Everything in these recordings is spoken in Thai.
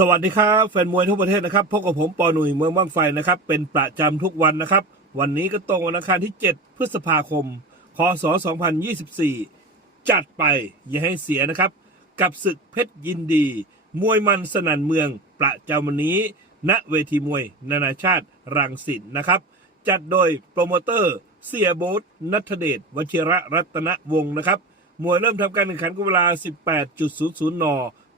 สวัสดีครับแฟนมวยทั่วประเทศนะครับพบกับผมปอหนุ่ยเมืองบ้างไฟนะครับเป็นประจำทุกวันนะครับ วันนี้ก็ตรงวันอังคารที่ 7 พฤษภาคมคศ2024 จัดไปอย่าให้เสียนะครับ กับศึกเพชรยินดี มวยมันสนั่นเมืองประจำวันนี้ ณเวทีมวย นานาชาติรังสิตนะครับ จัดโดยโปรโมเตอร์ เสียโบ๊ทนัทเดชวชิระรัตนวงศ์นะครับมวยเริ่มทำการแข่งขันก็เวลา 18.00 น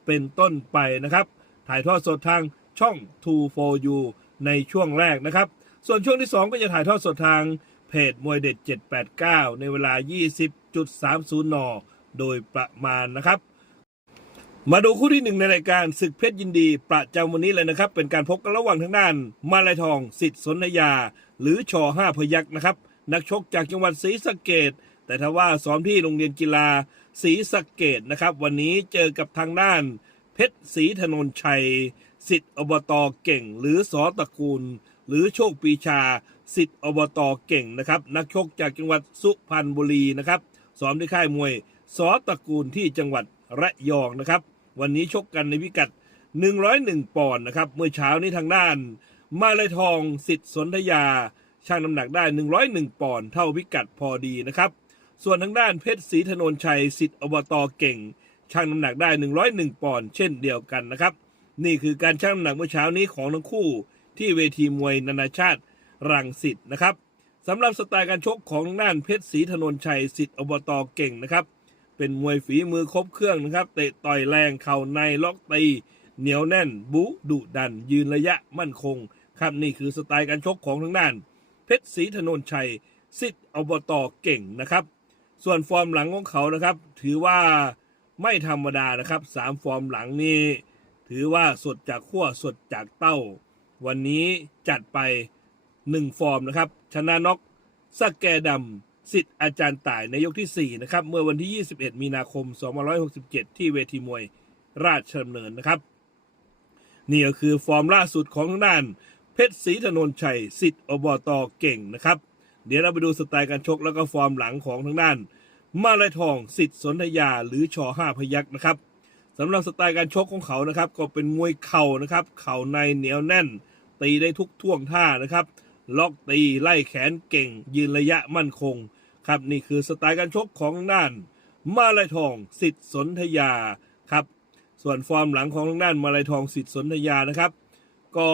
เป็นต้นไปนะครับ ถ่ายทอดสดทางช่อง 2 for you ในช่วงแรกนะครับ ส่วนช่วงที่ 2 ก็จะถ่ายทอดสดทางเพจมวยเด็ด 789 ในเวลา 20.30 น โดยประมาณนะครับ มาดูคู่ที่หนึ่งในรายการศึกเพชรยินดีประจำวันนี้เลยนะครับ เป็นการพบกันระหว่างทางด้าน มาลายทองสิทธิสนธยา หรือชอห้าพยักษ์นะครับ นักชกจากจังหวัดศรีสะเกดแต่ถ้าว่าซ้อมที่โรงเรียนกีฬาศรีสะเกดนะครับ วันนี้เจอกับทางด้าน ชรศรีถนนชัย สิทธิ์อบตเก่ง หรือสอตระกูล หรือโชคปีชา สิทธิ์อบตเก่งนะครับ นักชกจากจังหวัดสุพรรณบุรีนะครับซ้อมที่ค่ายมวยสอตระกูลที่จังหวัดระยองนะครับ วันนี้ชกกันในพิกัด 101 ปอนด์นะครับ เมื่อเช้านี้ทางด้าน มาเลยทองสิทธิ์สนธยาช่างน้ำหนักได้ 101 ปอนด์เท่าพิกัดพอดีนะครับ ส่วนทางด้านเพชรศรีถนนชัยสิทธิ์อบตเก่ง ชั่งน้ำหนักได้ 101 ปอนด์เช่นเดียวกันนะครับ นี่คือการชั่งน้ำหนักเมื่อเช้านี้ของทั้งคู่ ที่เวทีมวยนานาชาติรังสิตนะครับสำหรับสไตล์การชกของทางด้านเพชรศรีถนนชัยสิทธิ์อบตอเก่งนะครับ เป็นมวยฝีมือครบเครื่องนะครับ เตะต่อยแรงเข่าในล็อกตี เหนียวแน่น บุดุดัน ยืนระยะมั่นคง ครับนี่คือสไตล์การชกของทางด้าน เพชรศรีถนนชัยสิทธิ์อบตอเก่งนะครับ ส่วนฟอร์มหลังของเขานะครับ ถือว่า ไม่ธรรมดานะครับสามฟอร์มหลังนี้ถือว่าสดจากขั้วสดจากเต้า วันนี้จัดไปหนึ่งฟอร์มนะครับ ชนะน็อกสกแกดำสิทธิ์อาจารย์ต่ายในยกที่ 4 นะครับ เมื่อวันที่ 21 มีนาคม 2567 ที่เวทีมวยราชดำเนินนะครับ นี่ก็คือฟอร์มล่าสุดของทางด้าน เพชรศรีถนนชัยสิทธิ์อบตเก่งนะครับ เดี๋ยวเราไปดูสไตล์การชกแล้วก็ฟอร์มหลังของทางด้าน มาลายทองสิทธิ์สนธยาหรือชอห้าพยักษ์นะครับสำหรับสไตล์การชกของเขานะครับ ก็เป็นมวยเข่านะครับ เข่าในเหนียวแน่น ตีได้ทุกท่วงท่านะครับ ล็อกตีไล่แขนเก่ง ยืนระยะมั่นคง ครับนี่คือสไตล์การชกของทางด้าน มาลายทองสิทธิ์สนธยาครับ ส่วนฟอร์มหลังของทางด้านมาลายทองสิทธิ์สนธยานะครับ ก็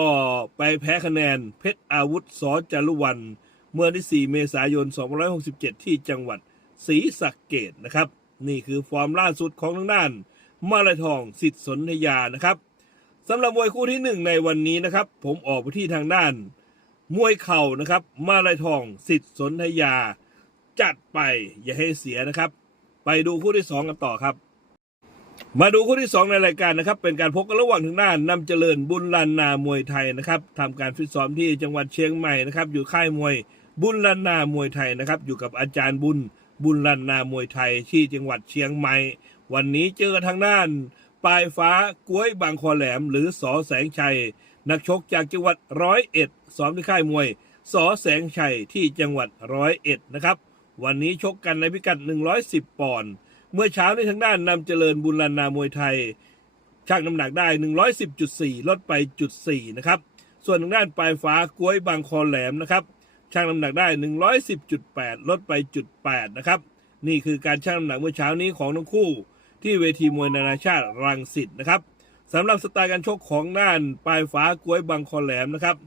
ไปแพ้คะแนนเพชรอาวุธสอจารุวันเมื่อที่ 4 เมษายน 2567 ที่จังหวัด ศรีสะเกดนะครับ นี่คือฟอร์มล่าสุดของทางด้าน มาลายทองสิทธิสนธยานะครับสำหรับมวยคู่ที่หนึ่งในวันนี้นะครับ ผมออกไปที่ทางด้าน มวยเข่านะครับ มาลายทองสิทธิสนธยา จัดไปอย่าให้เสียนะครับ ไปดูคู่ที่สองกันต่อครับ มาดูคู่ที่ 2 ในรายการนะครับ เป็นการพบกันระหว่างทางด้านนำเจริญบุญลันนามวยไทยนะครับทำการฟิตซ้อมที่จังหวัดเชียงใหม่นะครับ อยู่ค่ายมวยบุญลันนามวยไทยนะครับ อยู่กับอาจารย์บุญ บุญลันนามวยไทยที่จังหวัดเชียงใหม่ วันนี้เจอทางด้าน ปลายฟ้ากล้วยบางคอแหลม หรือสอแสงชัย นักชกจากจังหวัดร้อยเอ็ดซ้อมที่ค่ายมวยสอแสงชัยที่จังหวัดร้อยเอ็ดนะครับ วันนี้ชกกันในพิกัด 110 ปอนด์เมื่อเช้าในทางด้านนำเจริญบุญลันนามวยไทยชั่งน้ำหนักได้ 110.4 ลดไปจุด4นะครับส่วนทางด้านปลายฟ้ากล้วยบางคอแหลมนะครับ ชั่งน้ำหนักได้ 110.8 ลดไปจุด8นะครับ นี่คือการชั่งน้ำหนักเมื่อเช้านี้ของทั้งคู่ ที่เวทีมวยนานาชาติรังสิตนะครับสำหรับสไตล์การชกของด้านปลายฟ้ากล้วยบางคอแหลมนะครับ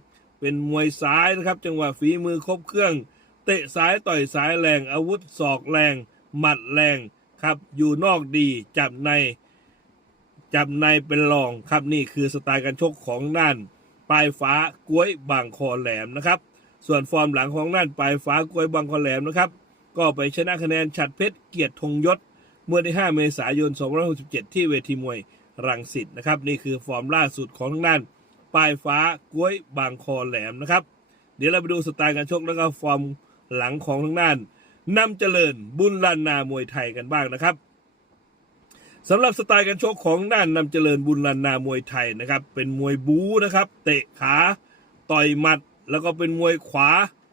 เป็นมวยซ้ายนะครับ จังหวะฝีมือครบเครื่อง เตะซ้ายต่อยซ้ายแรงอาวุธศอกแรง หมัดแรงครับ อยู่นอกดีจับในจับในเป็นรองครับนี่คือสไตล์การชกของด้านปลายฟ้ากล้วยบางคอแหลมนะครับ ส่วนฟอร์มหลังของด้านปลายฟ้ากล้วยบางคอแหลมนะครับ ก็ไปชนะคะแนนฉัดเพชรเกียรติธงยศ เมื่อที่ 5 เมษายน 2567 ที่เวทีมวยรังสิตนะครับ นี่คือฟอร์มล่าสุดของทางด้านปลายฟ้ากล้วยบางคอแหลมนะครับ เดี๋ยวเราไปดูสไตล์การชกแล้วก็ฟอร์มหลังของทางด้านนำเจริญบุญลันนามวยไทยกันบ้างนะครับสำหรับสไตล์การชกของด้านนำเจริญบุญลันนามวยไทยนะครับ เป็นมวยบู๊นะครับ เตะขา ต่อยหมัด แล้วก็เป็นมวยขวา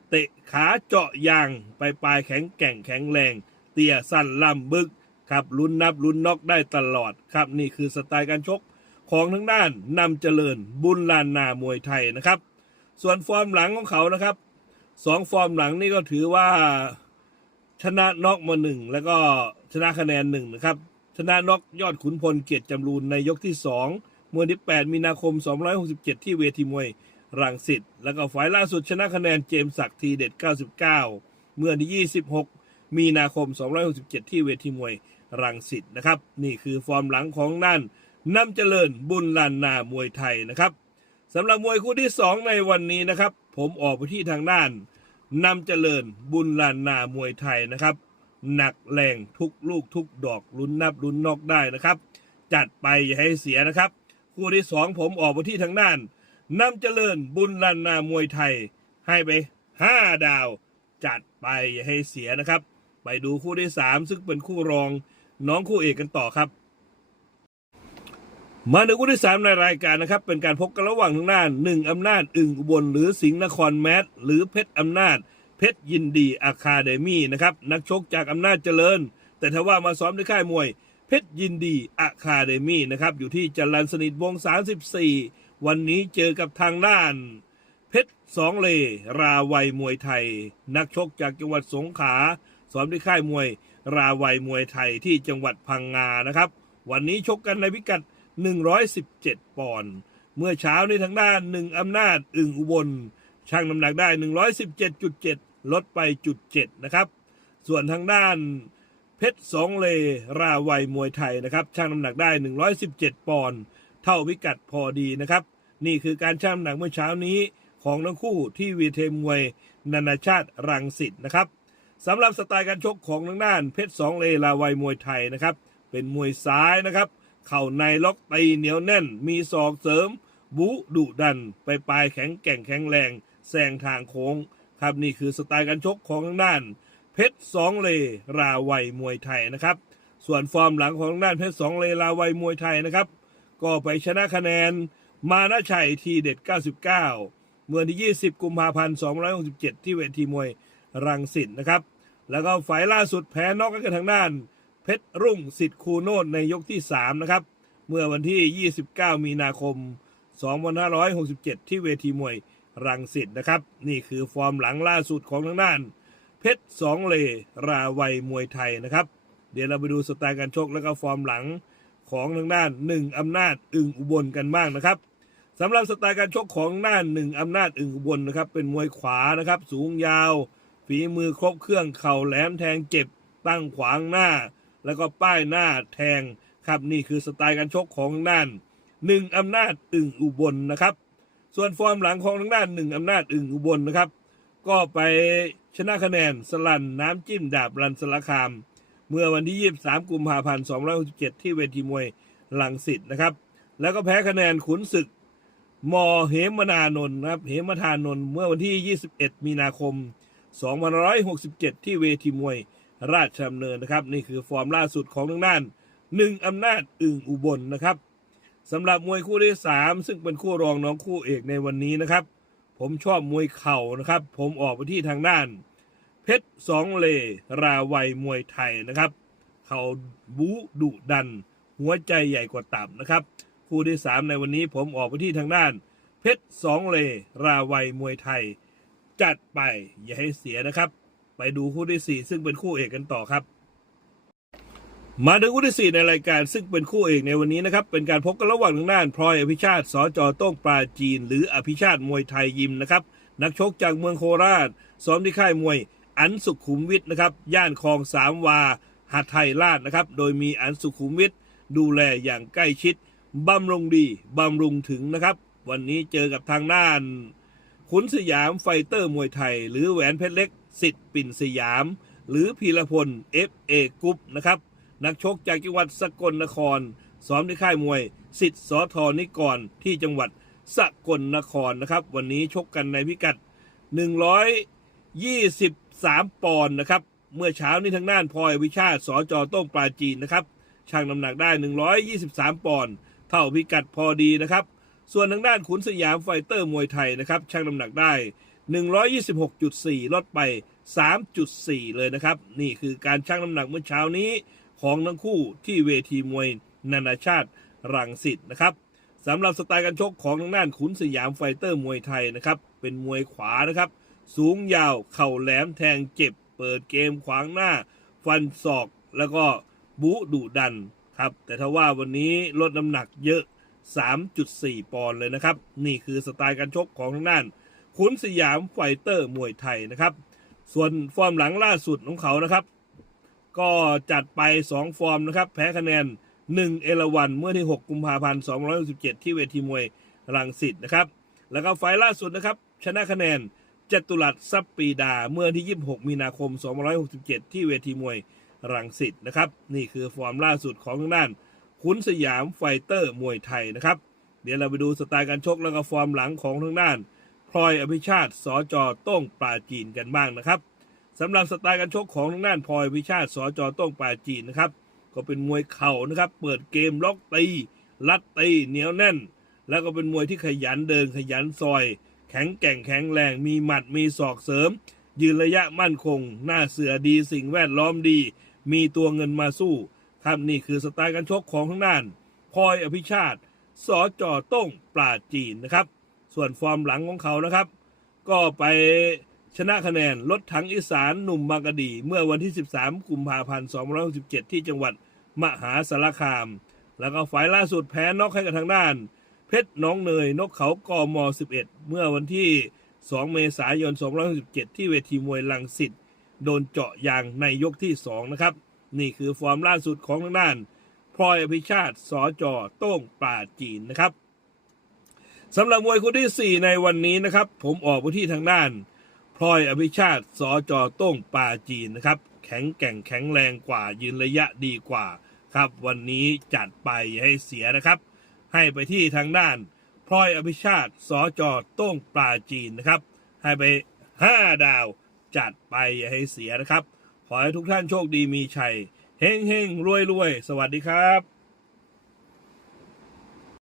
เตะขาเจาะยางไปปลายแข็งแกร่งแข็งแรง เตี้ยสั้นล่ำบึกครับลุ้นนับลุ้นน็อกได้ตลอดครับนี่คือสไตล์การชกของทั้งด้านนำเจริญบุญลานนามวยไทยนะครับ ส่วนฟอร์มหลังของเขานะครับสองฟอร์มหลังนี่ก็ถือว่าชนะน็อกมาหนึ่งแล้วก็ชนะคะแนนหนึ่งนะครับ ชนะน็อกยอดขุนพลเกียรติจำรูนในยกที่สองเมื่อที่8มีนาคม 267 ที่เวทีมวย รังสิตแล้วก็ฝ่ายล่าสุดชนะคะแนนเจมสักทีเด็ด 99 เมื่อที่26 มีนาคม 267 ที่เวทีมวยรังสิตนะครับ นี่คือฟอร์มหลังของด้านน้ำเจริญบุญลานนามวยไทยนะครับสำหรับมวยคู่ที่ 2 ในวันนี้นะครับ ผมออกไปที่ทางด้านนำเจริญบุญลานนามวยไทยนะครับ หนักแรงทุกลูกทุกดอกลุ้นนับลุ้นนอกได้นะครับ จัดไปอย่าให้เสียนะครับ คู่ที่สองผมออกไปที่ทางด้าน นำเจริญบุญลานนามวยไทย ให้ไปห้าดาว จัดไปอย่าให้เสียนะครับ ไปดูคู่ที่สามซึ่งเป็นคู่รองน้องคู่เอกกันต่อครับ มาในคู่ที่สามในรายการนะครับ เป็นการพบกันระหว่างทางด้านหนึ่งอำนาจอึ่งอุบลหรือสิงห์นครแมสหรือเพชรอำนาจ เพชรยินดีอะคาเดมี่นะครับนักชกจากอำนาจเจริญ แต่ถ้าว่ามาซ้อมที่ค่ายมวย เพชรยินดีอะคาเดมี่นะครับอยู่ที่จรันสนิทวง 34 วันนี้เจอกับทางด้าน เพชรสองเลราวัยมวยไทย นักชกจากจังหวัดสงขลาซ้อมที่ค่ายมวยราวัยมวยไทยที่จังหวัดพังงานะครับ วันนี้ชกกันในพิกัด 117 ปอนด์เมื่อเช้านี้ทางด้านหนึ่งอำนาจอึ่งอุบลช่างน้ำหนักได้ 117.7 ลดไปจุด7นะครับ ส่วนทางด้านเพชรสองเลราวัยมวยไทยนะครับช่างน้ำหนักได้ 117 ปอนด์ เท่าพิกัดพอดีนะครับ นี่คือการช่ำหนักเมื่อเช้านี้ของทั้งคู่ที่วีเทมวยนานาชาติรังสิตนะครับสำหรับสไตล์การชกของทางด้านเพชรสองเลราวัยมวยไทยนะครับ เป็นมวยซ้ายนะครับ เข่าในล็อกตีเหนียวแน่น มีศอกเสริม บุดุดัน ไปปลายแข็งแกร่งแข็งแรงแซงทางโค้งครับนี่คือสไตล์การชกของทางด้านเพชรสองเลราวัยมวยไทยนะครับ ส่วนฟอร์มหลังของทางด้านเพชรสองเลราวัยมวยไทยนะครับ ก็ไปชนะคะแนน มานาชัยทีเด็ด 99 เมื่อที่ 20 กุมภาพันธ์ 267 ที่เวทีมวยรังสิตนะครับ แล้วก็ฝ่ายล่าสุดแพ้นอกกันทางด้าน เพชรรุ่งสิทธิ์คูโนดในยกที่ 3 นะครับ เมื่อวันที่ 29 มีนาคม 2567 ที่เวทีมวยรังสิตนะครับ นี่คือฟอร์มหลังล่าสุดของทางด้าน เพชรสองเลราวัยมวยไทยนะครับ เดี๋ยวเราไปดูสไตล์การชกแล้วก็ฟอร์มหลัง ของทางด้านหนึ่งอำนาจอึ่งอุบลกันบ้างนะครับสำหรับสไตล์การชกของด้านหนึ่งอำนาจอึ่งอุบลนะครับ เป็นมวยขวานะครับ สูงยาว ฝีมือครบเครื่องเข่าแหลมแทงเจ็บตั้งขวางหน้า แล้วก็ป้ายหน้าแทงครับนี่คือสไตล์การชกของทางด้านหนึ่งอำนาจอึ่งอุบลนะครับ ส่วนฟอร์มหลังของทางด้านหนึ่งอำนาจอึ่งอุบลนะครับ ก็ไปชนะคะแนนสลันน้ำจิ้มดาบรันสละคาม เมื่อวันที่ 23 กุมภาพันธ์267 ที่เวทีมวยลังสิตนะครับ แล้วก็แพ้คะแนนขุนศึก มอเหมนานนท์นะครับ เหมทานนท์เมื่อวันที่ 21 มีนาคม 2567 ที่เวทีมวยราชดำเนินนะครับ นี่คือฟอร์มล่าสุดของทางด้านหนึ่งอำนาจอึ่งอุบลนะครับสำหรับมวยคู่ที่ 3 ซึ่งเป็นคู่รองน้องคู่เอกในวันนี้นะครับ ผมชอบมวยเข่านะครับ ผมออกไปที่ทางด้าน เพชรสองเล ราวัยมวยไทยนะครับ เขาบูดุดัน หัวใจใหญ่กว่าตับนะครับ คู่ที่สามในวันนี้ผมออกไปที่ทางด้าน เพชรสองเล ราวัยมวยไทย จัดไปอย่าให้เสียนะครับ ไปดูคู่ที่สี่ซึ่งเป็นคู่เอกกันต่อครับ มาถึงคู่ที่สี่ในรายการซึ่งเป็นคู่เอกในวันนี้นะครับ เป็นการพบกันระหว่างทางด้านพลอยอภิชาติสจโต้งปลาจีน หรืออภิชาติมวยไทยยิมนะครับนักชกจากเมืองโคราชซ้อมที่ค่ายมวย อันสุขุมวิทนะครับ ย่านคลองสามวาหัดไทยราชนะครับ โดยมีอันสุขุมวิทดูแลอย่างใกล้ชิดบำรุงดีบำรุงถึงนะครับ วันนี้เจอกับทางด้าน ขุนสยามไฟเตอร์มวยไทย หรือแหวนเพชรเล็กสิทธิ์ปิ่นสยาม หรือพีรพลเอฟเอกรุ๊ปนะครับนักชกจากจังหวัดสกลนครซ้อมที่ค่ายมวยสิทธิ์สอทอนิกรที่จังหวัดสกลนครนะครับ วันนี้ชกกันในพิกัด 3 ปอนด์นะครับ เมื่อเช้านี้ทางด้านพลอยวิชาติสจโต้งปลาจีนนะครับช่างน้ำหนักได้ 123 ปอนด์เท่าพิกัดพอดีนะครับ ส่วนทางด้านขุนสยามไฟเตอร์มวยไทยนะครับช่างน้ำหนักได้ 126.4 ลดไป 3.4 เลยนะครับ นี่คือการชั่งน้ำหนักเมื่อเช้านี้ของทั้งคู่ที่เวทีมวยนานาชาติรังสิตนะครับสำหรับสไตล์การชกของทางด้านขุนสยามไฟเตอร์มวยไทยนะครับ เป็นมวยขวานะครับ สูงยาว เข่าแหลมแทงเจ็บ เปิดเกมขวางหน้า ฟันศอกแล้วก็บุดุดันครับ แต่ถ้าว่าวันนี้ลดน้ำหนักเยอะ 3.4 ปอนด์เลยนะครับ นี่คือสไตล์การชกของทางด้าน ขุนสยามไฟเตอร์มวยไทยนะครับ ส่วนฟอร์มหลังล่าสุดของเขานะครับ ก็จัดไป 2 ฟอร์มนะครับ แพ้คะแนน 1 เอราวันเมื่อที่ 6 กุมภาพันธ์267 ที่เวทีมวยรังสิตนะครับ แล้วก็ไฟล์ล่าสุดนะครับ ชนะคะแนน จตุรัสซับปีดาเมื่อที่ 26 มีนาคม267 ที่เวทีมวยรังสิตนะครับ นี่คือฟอร์มล่าสุดของทางด้านขุนสยามไฟเตอร์มวยไทยนะครับ เดี๋ยวเราไปดูสไตล์การชกแล้วก็ฟอร์มหลังของทางด้านพลอยอภิชาติสจโต้งปลาจีนกันบ้างนะครับสำหรับสไตล์การชกของทางด้านพลอยอภิชาติสจโต้งปลาจีนนะครับ ก็เป็นมวยเข่านะครับ เปิดเกมล็อกตีลัดตีเหนียวแน่น แล้วก็เป็นมวยที่ขยันเดินขยันซอย แข็งแกร่งแข็งแรงมีหมัดมีศอกเสริม ยืนระยะมั่นคง หน้าเสือดีสิ่งแวดล้อมดี มีตัวเงินมาสู้ ครับนี่คือสไตล์การชกของทางด้านพลอยอภิชาติสอจโต้งปลาจีนนะครับ ส่วนฟอร์มหลังของเขานะครับ ก็ไปชนะคะแนนรถถังอีสานหนุ่มบางกะดี เมื่อวันที่ 13 กุมภาพันธ์ 2567 ที่จังหวัดมหาสารคาม แล้วก็ฝ่ายล่าสุดแพ้น็อกให้กับทางด้าน เพชรน้องเนย นกเขากอม11 เมื่อวันที่ 2 เมษายน 2567 ที่เวทีมวยลังสิตโดนเจาะยางในยกที่ 2 นะครับ นี่คือฟอร์มล่าสุดของทางด้านพลอยอภิชาติสจโต้งปลาจีนนะครับสำหรับมวยคู่ที่ 4 ในวันนี้นะครับ ผมออกไปที่ทางด้านพลอยอภิชาติสจโต้งปาจีนนะครับ แข็งแกร่งแข็งแรงกว่ายืนระยะดีกว่าครับ วันนี้จัดไปให้เสียนะครับ ให้ไปที่ทางด้านพลอยอภิชาติสจอต้งปลาจีนนะครับ ให้ไป 5 ดาวจัดไปอย่าให้เสียนะครับ ขอให้ทุกท่านโชคดีมีชัยเฮงเฮงรวยรวยสวัสดีครับ